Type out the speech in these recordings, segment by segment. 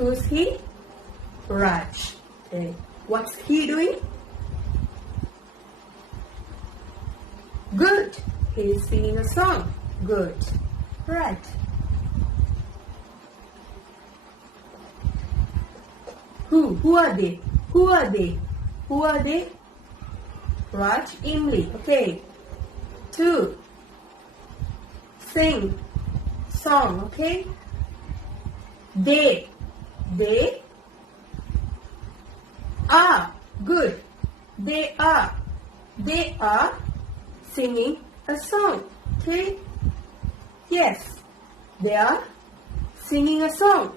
Who's he? Raj. Okay. What's he doing? Good. He is singing a song. Good. Right. Who are they? Who are they? Who are they? Raj, Imli. Okay. 2. Sing. Song. Okay. They are. Good. They are singing a song. Okay. Yes. They are singing a song.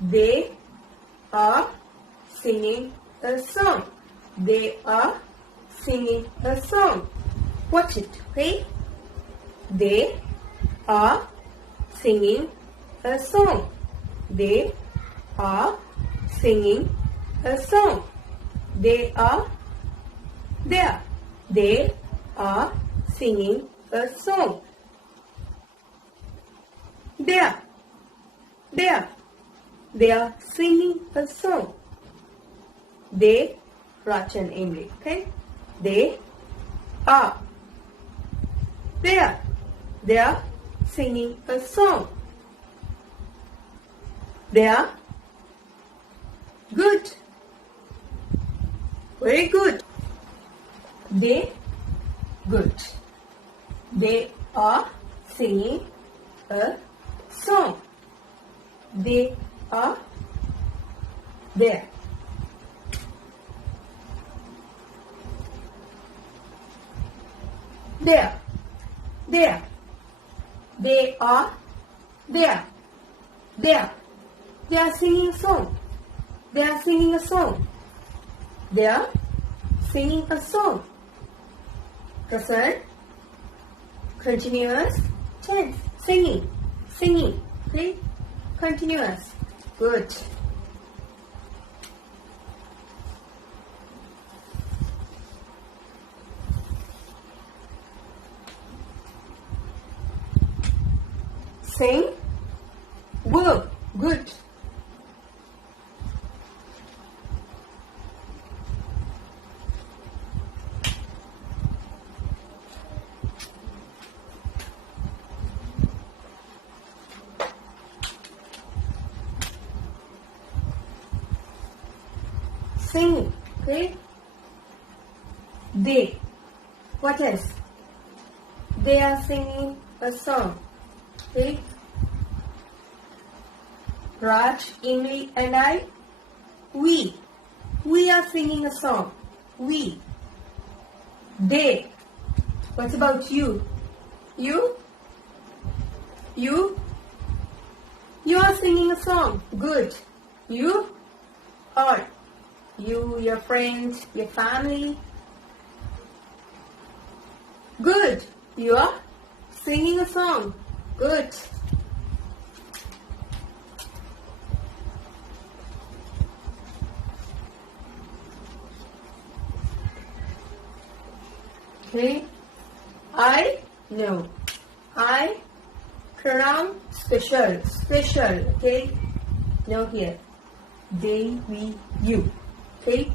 They are singing a song. They are singing a song. Watch it, okay? They are singing a song. They are singing a song. They are there. They are singing a song. There. They are singing a song. They, Raj and Emily, okay? They are there. They are singing a song. They are good. Very good. They good. They are singing a song. They are there. There. They are there. They are singing a song. They are singing a song. They are singing a song. Present, continuous tense. Singing. Okay? Continuous. Good. Sing. Verb. Good. Sing. Okay. They. What else? They are singing a song. Okay. Raj, Emily and I, we are singing a song. We. They. What about you? You are singing a song. Good. You are. You, your friends, your family. Good. You are singing a song. Good. Okay. I know. I pronoun special. Okay. Now here. They, we, you. Okay.